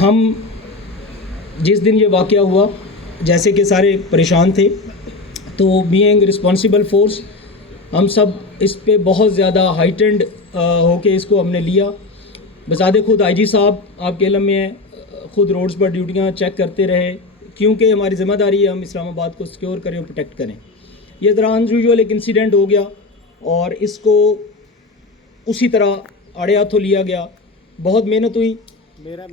ہم جس دن یہ واقعہ ہوا جیسے کہ سارے پریشان تھے، تو بینگ رسپانسبل فورس ہم سب اس پہ بہت زیادہ ہائٹنڈ ہو کے اس کو ہم نے لیا. بذات خود آئی جی صاحب آپ کے علم میں ہیں، خود روڈز پر ڈیوٹیاں چیک کرتے رہے، کیونکہ ہماری ذمہ داری ہے ہم اسلام آباد کو سیکیور کریں اور پروٹیکٹ کریں. یہ ذرا انیویژول ایک انسیڈنٹ ہو گیا اور اس کو اسی طرح آڑے ہاتھوں لیا گیا. بہت محنت ہوئی. میرا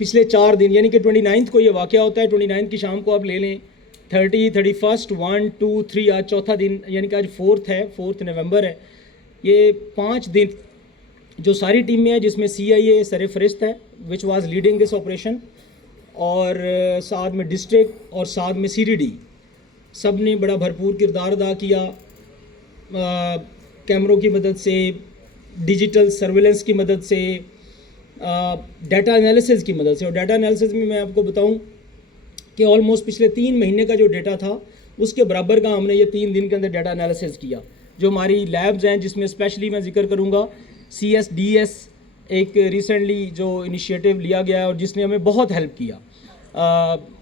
پچھلے 4 دن یعنی کہ 29 کو یہ واقعہ ہوتا ہے. 29 کی شام کو آپ لے لیں، 30 31 1 2 3 آج چوتھا دن یعنی کہ آج 4 ہے، 4 نومبر ہے. یہ 5 دن جو ساری ٹیم میں ہے، جس میں CIA سر فہرست ہے which was leading this operation, اور ساتھ میں ڈسٹرکٹ اور ساتھ میں CDD سب نے بڑا بھرپور کردار ادا کیا. کیمروں کی مدد سے، ڈیجیٹل سرویلنس کی مدد سے، ڈیٹا انالیسز کی مدد سے. اور ڈیٹا انالیسز میں آپ کو بتاؤں کہ آلموسٹ پچھلے 3 مہینے کا جو ڈیٹا تھا اس کے برابر کا ہم نے یہ 3 دن کے اندر ڈیٹا انالیسز کیا. جو ہماری لیبز ہیں جس میں اسپیشلی میں ذکر کروں گا CSDS ایک ریسنٹلی جو انیشیٹو لیا گیا ہے اور جس نے ہمیں بہت ہیلپ کیا.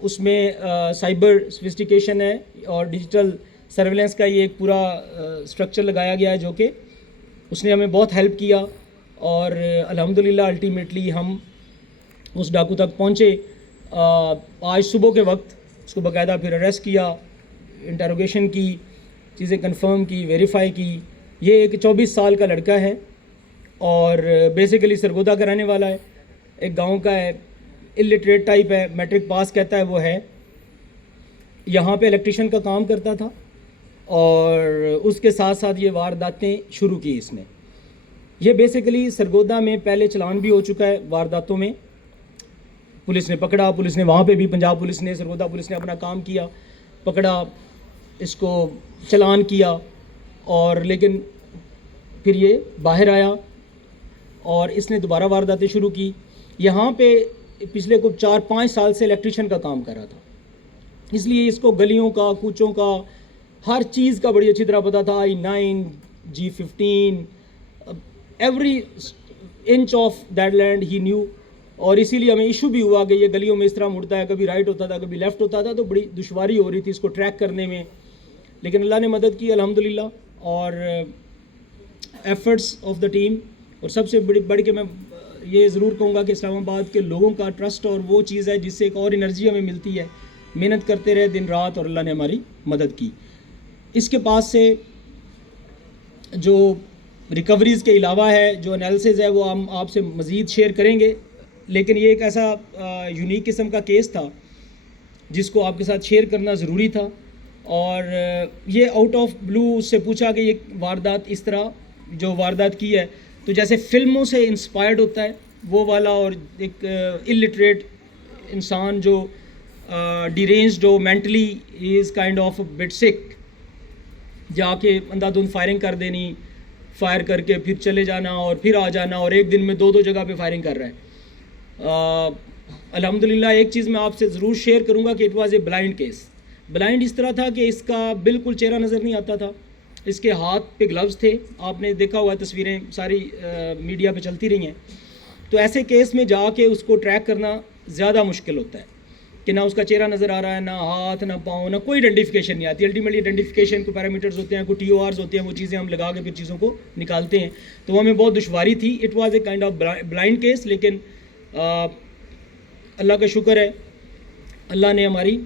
اس میں سائبر سفسٹیکیشن ہے اور ڈیجیٹل سرویلنس کا یہ ایک پورا اسٹرکچر لگایا گیا ہے جو کہ اس نے ہمیں بہت ہیلپ کیا. اور الحمدللہ الٹیمیٹلی ہم اس ڈاکو تک پہنچے. آج صبح کے وقت اس کو باقاعدہ پھر اریسٹ کیا، انٹروگیشن کی، چیزیں کنفرم کی، ویریفائی کی. یہ ایک 24 سال کا لڑکا ہے اور بیسیکلی سرگودا کا رہنے والا ہے، ایک گاؤں کا ہے، الٹریٹ ٹائپ ہے، میٹرک پاس کہتا ہے وہ ہے. یہاں پہ الیکٹریشین کا کام کرتا تھا اور اس کے ساتھ ساتھ یہ وارداتیں شروع کی اس نے. یہ بیسیکلی سرگودا میں پہلے چلان بھی ہو چکا ہے وارداتوں میں. پولیس نے پکڑا، پولیس نے وہاں پہ بھی، پنجاب پولیس نے، سرگودا پولیس نے اپنا کام کیا، پکڑا، اس کو چلان کیا، اور لیکن پھر یہ باہر آیا اور اس نے دوبارہ وارداتیں شروع کی. یہاں پہ پچھلے کچھ 4-5 سال سے الیکٹریشین کا کام کر رہا تھا، اس لیے اس کو گلیوں کا، کوچوں کا، ہر چیز کا بڑی اچھی طرح پتہ تھا. I-9 G15 every inch of that land he knew. اور اسی لیے ہمیں ایشو بھی ہوا کہ یہ گلیوں میں اس طرح مڑتا ہے، کبھی رائٹ ہوتا تھا، کبھی لیفٹ ہوتا تھا، تو بڑی دشواری ہو رہی تھی اس کو ٹریک کرنے میں. لیکن اللہ نے مدد کی الحمدللہ. اور ایفرٹس آف دا ٹیم، اور سب سے بڑھ کے میں یہ ضرور کہوں گا کہ اسلام آباد کے لوگوں کا ٹرسٹ اور وہ چیز ہے جس سے ایک اور انرجی ہمیں ملتی ہے. محنت کرتے رہے دن رات اور اللہ نے ہماری مدد کی. اس کے پاس سے جو ریکوریز کے علاوہ ہے، جو انالیسز ہے، وہ ہم آپ سے مزید شیئر کریں گے. لیکن یہ ایک ایسا یونیک قسم کا کیس تھا جس کو آپ کے ساتھ شیئر کرنا ضروری تھا. اور یہ آؤٹ آف بلو اس سے پوچھا کہ یہ واردات اس طرح جو واردات کی ہے تو جیسے فلموں سے انسپائرڈ ہوتا ہے وہ والا، اور ایک الٹریٹ انسان جو ڈیرینجڈ ہو mentally, he is kind of bit sick, جا کے اندھا دھند فائرنگ کر دینی، فائر کر کے پھر چلے جانا اور پھر آ جانا، اور ایک دن میں 2 جگہ پہ فائرنگ کر رہا ہے. الحمدللہ ایک چیز میں آپ سے ضرور شیئر کروں گا کہ it was a blind case. Blind اس طرح تھا کہ اس کا بالکل چہرہ نظر نہیں آتا تھا، اس کے ہاتھ پہ گلوز تھے، آپ نے دیکھا ہوا تصویریں ساری میڈیا پہ چلتی رہی ہیں. تو ایسے کیس میں جا کے اس کو ٹریک کرنا زیادہ مشکل ہوتا ہے کہ نہ اس کا چہرہ نظر آ رہا ہے، نہ ہاتھ، نہ پاؤں، نہ کوئی آئیڈینٹیفیکیشن نہیں آتی. الٹیمیٹلی آئیڈینٹیفیکیشن کو پیرامیٹرز ہوتے ہیں، کوئی TORs ہوتے ہیں، وہ چیزیں ہم لگا کے پھر چیزوں کو نکالتے ہیں. تو وہ ہمیں بہت دشواری تھی. It was a kind of blind case. لیکن اللہ کا شکر ہے، اللہ نے ہماری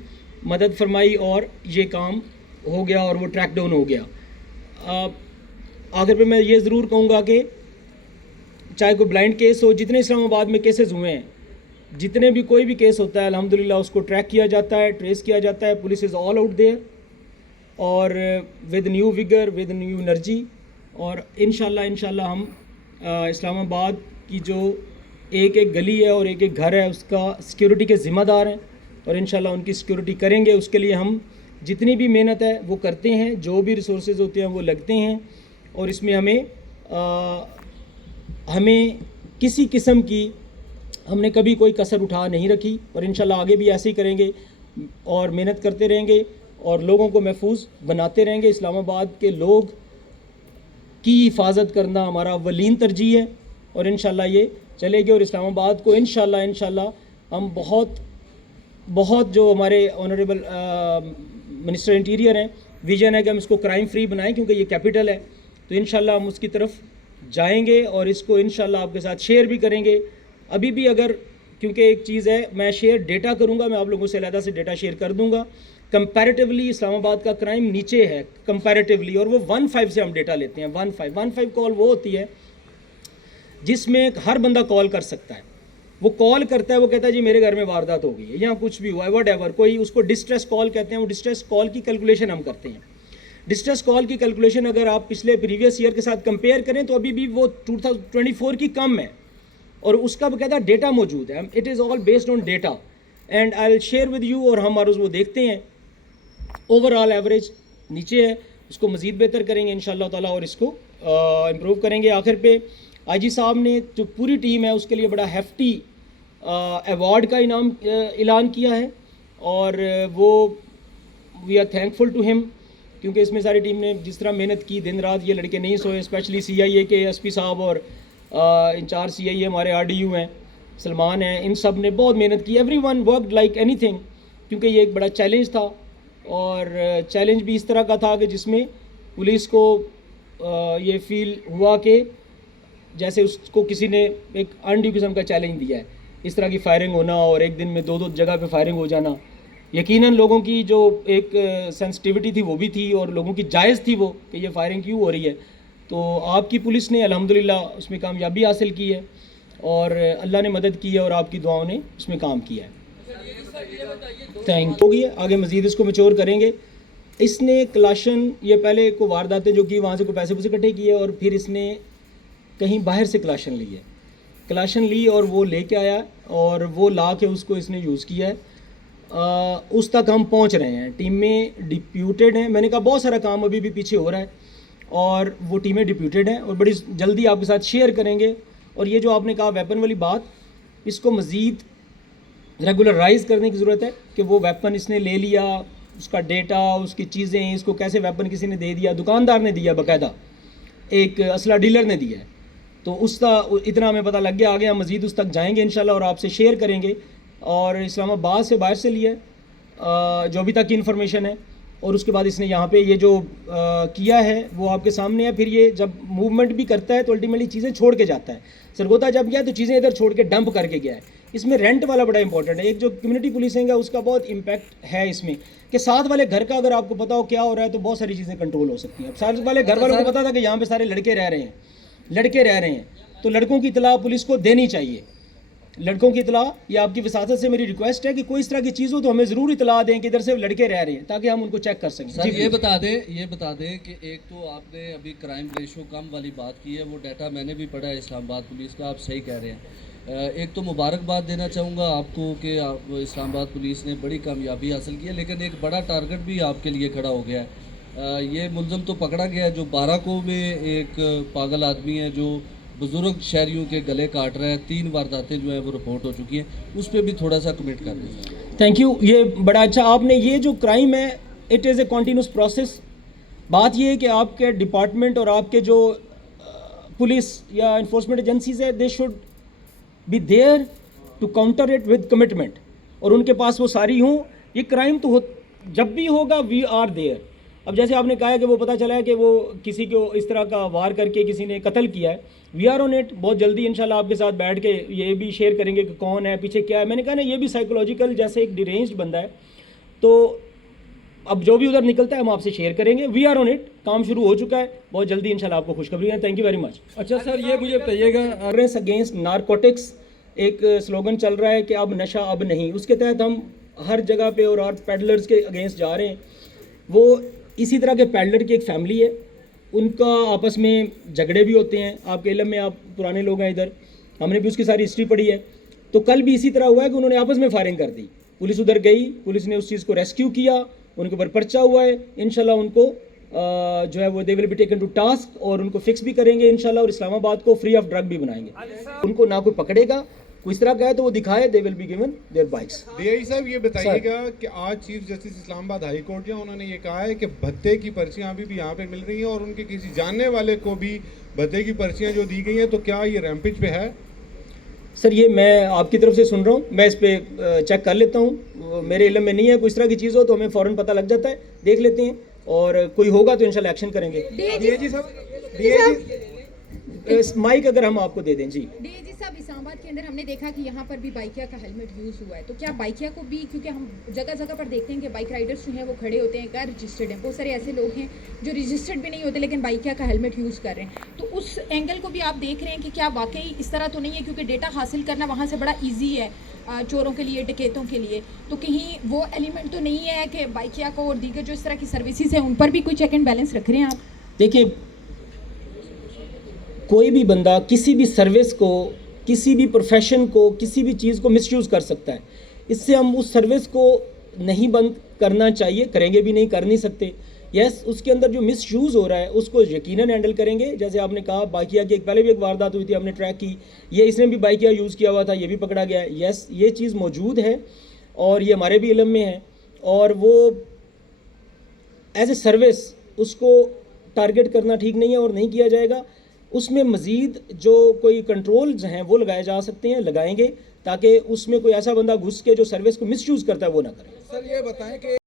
مدد فرمائی اور یہ کام ہو گیا اور وہ ٹریک ڈاؤن ہو گیا. آخر پہ میں یہ ضرور کہوں گا کہ چاہے کوئی بلائنڈ کیس ہو، جتنے اسلام آباد میں کیسز ہوئے ہیں، جتنے بھی کوئی بھی کیس ہوتا ہے الحمدللہ اس کو ٹریک کیا جاتا ہے، ٹریس کیا جاتا ہے. Police is all out there اور with new vigour, with new energy. اور انشاءاللہ ہم اسلام آباد کی جو ایک گلی ہے اور ایک گھر ہے اس کا سیکیورٹی کے ذمہ دار ہیں، اور انشاءاللہ ان کی سیکیورٹی کریں گے. اس کے لیے ہم جتنی بھی محنت ہے وہ کرتے ہیں، جو بھی ریسورسز ہوتے ہیں وہ لگتے ہیں. اور اس میں ہمیں کسی قسم کی ہم نے کبھی کوئی کسر اٹھا نہیں رکھی، اور انشاءاللہ آگے بھی ایسے ہی کریں گے اور محنت کرتے رہیں گے اور لوگوں کو محفوظ بناتے رہیں گے. اسلام آباد کے لوگ کی حفاظت کرنا ہمارا اولین ترجیح ہے، اور انشاءاللہ یہ چلے گی, اور اسلام آباد کو انشاءاللہ ہم بہت جو ہمارے آنریبل منسٹر انٹیریئر ہیں, ویژن ہے کہ ہم اس کو کرائم فری بنائیں, کیونکہ یہ کیپٹل ہے, تو انشاءاللہ ہم اس کی طرف جائیں گے اور اس کو انشاءاللہ آپ کے ساتھ شیئر بھی کریں گے. ابھی بھی اگر, کیونکہ ایک چیز ہے, میں شیئر ڈیٹا کروں گا, میں آپ لوگوں سے علیحدہ سے ڈیٹا شیئر کر دوں گا. کمپیریٹیولی اسلام آباد کا کرائم نیچے ہے کمپیریٹیولی, اور وہ 1-5 سے ہم ڈیٹا لیتے ہیں. 1-5 کال وہ ہوتی ہے جس میں ہر بندہ کال کر سکتا ہے. وہ کال کرتا ہے, وہ کہتا ہے جی میرے گھر میں واردات ہو گئی ہے, یہاں کچھ بھی ہوا ہے, وٹ ایور, کوئی اس کو ڈسٹریس کال کہتے ہیں. وہ ڈسٹریس کال کی کیلکولیشن ہم کرتے ہیں. ڈسٹریس کال کی کیلکولیشن اگر آپ پچھلے پریویس ایئر کے ساتھ کمپیئر کریں تو ابھی بھی وہ 2024 کی کم ہے, اور اس کا باقاعدہ ڈیٹا موجود ہے. It is all based on data, and I will share with you. اور ہم وہ دیکھتے ہیں اوور آل ایوریج نیچے ہے, اس کو مزید بہتر کریں گے انشاءاللہ تعالیٰ, اور اس کو امپروو کریں گے. آخر پہ آئی جی صاحب نے جو پوری ٹیم ہے اس کے لیے بڑا ہیفٹی ایوارڈ کا انعام اعلان کیا ہے, اور وہ وی آر تھینکفل ٹو ہم, کیونکہ اس میں ساری ٹیم نے جس طرح محنت کی, دن رات یہ لڑکے نہیں سوئے, اسپیشلی CIA کے SP صاحب اور انچارج CIA ہمارے RDU ہیں, سلمان ہیں, ان سب نے بہت محنت کی. Every one worked like any thing, کیونکہ یہ ایک بڑا چیلنج تھا, اور چیلنج بھی اس طرح کا تھا کہ جس میں پولیس کو یہ فیل ہوا کہ جیسے اس کو کسی نے ایک انڈیو قسم کا چیلنج دیا ہے. اس طرح کی فائرنگ ہونا, اور ایک دن میں 2 جگہ پہ فائرنگ ہو جانا, یقیناً لوگوں کی جو ایک سینسٹیوٹی تھی وہ بھی تھی, اور لوگوں کی جائز تھی وہ کہ یہ فائرنگ کیوں ہو رہی ہے. تو آپ کی پولیس نے الحمدللہ اس میں کامیابی حاصل کی ہے, اور اللہ نے مدد کی ہے, اور آپ کی دعاؤں نے اس میں کام کیا ہے. Thank you. آگے مزید اس کو میچور کریں گے. اس نے کلاشن, یہ پہلے کو وارداتیں جو کی وہاں سے کوئی پیسے اکٹھے کیے, اور پھر اس نے کہیں باہر سے کلاشن لی اور وہ لے کے آیا, اور وہ لا کے اس کو اس نے یوز کیا ہے. اس تک ہم پہنچ رہے ہیں, ٹیمیں ڈپیوٹیڈ ہیں. میں نے کہا بہت سارا کام ابھی بھی پیچھے ہو رہا ہے, اور وہ ٹیمیں ڈپیوٹیڈ ہیں, اور بڑی جلدی آپ کے ساتھ شیئر کریں گے. اور یہ جو آپ نے کہا ویپن والی بات, اس کو مزید ریگولرائز کرنے کی ضرورت ہے کہ وہ ویپن اس نے لے لیا, اس کا ڈیٹا, اس کی چیزیں, اس کو کیسے ویپن کسی نے دے دیا, دکاندار نے دیا, باقاعدہ ایک اسلحہ ڈیلر نے دیا ہے, تو اس کا اتنا ہمیں پتہ لگ گیا. آگے ہم مزید اس تک جائیں گے انشاءاللہ, اور آپ سے شیئر کریں گے. اور اسلام آباد سے باہر سے لیا جو ابھی تک کی انفارمیشن ہے, اور اس کے بعد اس نے یہاں پہ یہ جو کیا ہے وہ آپ کے سامنے ہے. پھر یہ جب موومنٹ بھی کرتا ہے تو الٹیمیٹلی چیزیں چھوڑ کے جاتا ہے. سرگودا جب گیا تو چیزیں ادھر چھوڑ کے ڈمپ کر کے گیا ہے. اس میں رینٹ والا بڑا امپورٹنٹ ہے. ایک جو کمیونٹی پولیسنگ ہے اس کا بہت امپیکٹ ہے اس میں, کہ ساتھ والے گھر کا اگر آپ کو پتا ہو کیا ہو رہا ہے تو بہت ساری چیزیں کنٹرول ہو سکتی ہیں. اب ساتھ والے گھر والوں کو پتا تھا کہ یہاں پہ سارے لڑکے رہ رہے ہیں, تو لڑکوں کی اطلاع پولیس کو دینی چاہیے. لڑکوں کی اطلاع, یہ آپ کی وساطت سے میری ریکویسٹ ہے کہ کوئی اس طرح کی چیز ہو تو ہمیں ضرور اطلاع دیں کہ ادھر سے لڑکے رہ رہے ہیں, تاکہ ہم ان کو چیک کر سکیں. سر یہ بتا دیں کہ ایک تو آپ نے ابھی کرائم ریشو کم والی بات کی ہے, وہ ڈیٹا میں نے بھی پڑھا ہے اسلام آباد پولیس کا, آپ صحیح کہہ رہے ہیں. ایک تو مبارکباد دینا چاہوں گا آپ کو کہ آپ اسلام آباد پولیس نے بڑی کامیابی حاصل کی ہے, لیکن ایک بڑا ٹارگٹ بھی آپ کے لیے کھڑا ہو گیا ہے. یہ ملزم تو پکڑا گیا ہے جو 12 کو میں ایک پاگل آدمی ہے جو بزرگ شہریوں کے گلے کاٹ رہا ہے. 3 وارداتیں جو ہیں وہ رپورٹ ہو چکی ہیں, اس پہ بھی تھوڑا سا کمنٹ کر دیں. Thank you. یہ بڑا اچھا آپ نے, یہ جو کرائم ہے it is a continuous process. بات یہ ہے کہ آپ کے ڈپارٹمنٹ اور آپ کے جو پولیس یا انفورسمنٹ ایجنسیز ہے, they should be there to counter it with commitment, اور ان کے پاس وہ ساری ہوں. یہ کرائم تو جب بھی ہوگا وی آر دیئر. اب جیسے آپ نے کہا ہے کہ وہ پتہ چلا ہے کہ وہ کسی کو اس طرح کا وار کر کے کسی نے قتل کیا ہے, وی آر آن اٹ. بہت جلدی انشاءاللہ آپ کے ساتھ بیٹھ کے یہ بھی شیئر کریں گے کہ کون ہے, پیچھے کیا ہے. میں نے کہا نا یہ بھی سائیکولوجیکل جیسے ایک ڈیرینجڈ بندہ ہے, تو اب جو بھی ادھر نکلتا ہے ہم آپ سے شیئر کریں گے. We are on it. کام شروع ہو چکا ہے, بہت جلدی انشاءاللہ آپ کو خوشخبری ہے. Thank you very much. اچھا سر یہ مجھے بتائیے گا, اگینسٹ اگینسٹ نارکوٹکس ایک سلوگن چل رہا ہے کہ اب نشہ اب نہیں. اس کے تحت ہم ہر جگہ پہ اور پیڈلرز کے اگینسٹ جا رہے ہیں. وہ اسی طرح کے پیڈلر کی ایک فیملی ہے, ان کا آپس میں جھگڑے بھی ہوتے ہیں. آپ کے علم میں آپ پرانے لوگ ہیں ادھر, ہم نے بھی اس کی ساری ہسٹری پڑھی ہے. تو کل بھی اسی طرح ہوا ہے کہ انہوں نے آپس میں فائرنگ کر دی. پولیس ادھر گئی, پولیس نے اس چیز کو ریسکیو کیا, ان کے اوپر پرچہ ہوا ہے. انشاءاللہ ان کو جو ہے وہ they will be taken to task, اور ان کو فکس بھی کریں گے انشاءاللہ, اور اسلام آباد کو فری آف ڈرگ بھی بنائیں گے. ان کو نہ کوئی پکڑے گا, کوئی اس طرح کا ہے تو وہ دکھائے, they will be given their bikes. DI صاحب یہ بتائیے گا کہ آج چیف جسٹس اسلام آباد ہائی کورٹ یا انہوں نے یہ کہا ہے کہ بھتے کی پرچیاں ابھی بھی یہاں پہ مل رہی ہیں, اور ان کے کسی جاننے والے کو بھی بھتے کی پرچیاں جو دی گئی ہیں, تو کیا یہ ریمپیج پہ ہے؟ سر یہ میں آپ کی طرف سے سن رہا ہوں, میں اس پہ چیک کر لیتا ہوں, میرے علم میں نہیں ہے. کوئی اس طرح کی چیز ہو تو ہمیں فوراً پتہ لگ جاتا ہے, دیکھ لیتے ہیں, اور کوئی ہوگا تو انشاءاللہ ایکشن کریں گے. مائک اگر ہم آپ کو دے دیں. جی ڈی اے جی صاحب, اسلام آباد کے اندر ہم نے دیکھا کہ یہاں پر بھی بائکیا کا ہیلمٹ یوز ہوا ہے, تو کیا بائکیا کو بھی, کیونکہ ہم جگہ جگہ پر دیکھتے ہیں کہ بائک رائڈرس جو ہیں وہ کھڑے ہوتے ہیں غیر رجسٹرڈ ہیں, بہت سارے ایسے لوگ ہیں جو رجسٹرڈ بھی نہیں ہوتے لیکن بائکیا کا ہیلمٹ یوز کر رہے ہیں, تو اس اینگل کو بھی آپ دیکھ رہے ہیں کہ کیا واقعی اس طرح تو نہیں ہے, کیونکہ ڈیٹا حاصل کرنا وہاں سے بڑا ایزی ہے چوروں کے لیے, ڈکیتوں کے لیے, تو کہیں وہ ایلیمنٹ تو نہیں ہے کہ بائکیا کو اور دیگر جو اس طرح کی سروسز ہیں ان پر بھی کوئی چیک اینڈ بیلنس رکھ رہے ہیں آپ؟ دیکھیے, کوئی بھی بندہ کسی بھی سروس کو, کسی بھی پروفیشن کو, کسی بھی چیز کو مس یوز کر سکتا ہے. اس سے ہم اس سروس کو نہیں بند کرنا چاہیے, کریں گے بھی نہیں, کر نہیں سکتے. یس, اس کے اندر جو مس یوز ہو رہا ہے اس کو یقیناً ہینڈل کریں گے. جیسے آپ نے کہا بائکیا کی پہلے بھی ایک واردات ہوئی تھی, ہم نے ٹریک کی, یہ اس نے بھی بائکیا یوز کیا ہوا تھا, یہ بھی پکڑا گیا ہے. یس, یہ چیز موجود ہے اور یہ ہمارے بھی علم میں ہے, اور وہ ایز اے سروس اس کو ٹارگٹ کرنا ٹھیک نہیں ہے اور نہیں کیا جائے گا. اس میں مزید جو کوئی کنٹرولز ہیں وہ لگائے جا سکتے ہیں, لگائیں گے, تاکہ اس میں کوئی ایسا بندہ گھس کے جو سروس کو مس یوز کرتا ہے وہ نہ کرے. سر یہ بتائیں کہ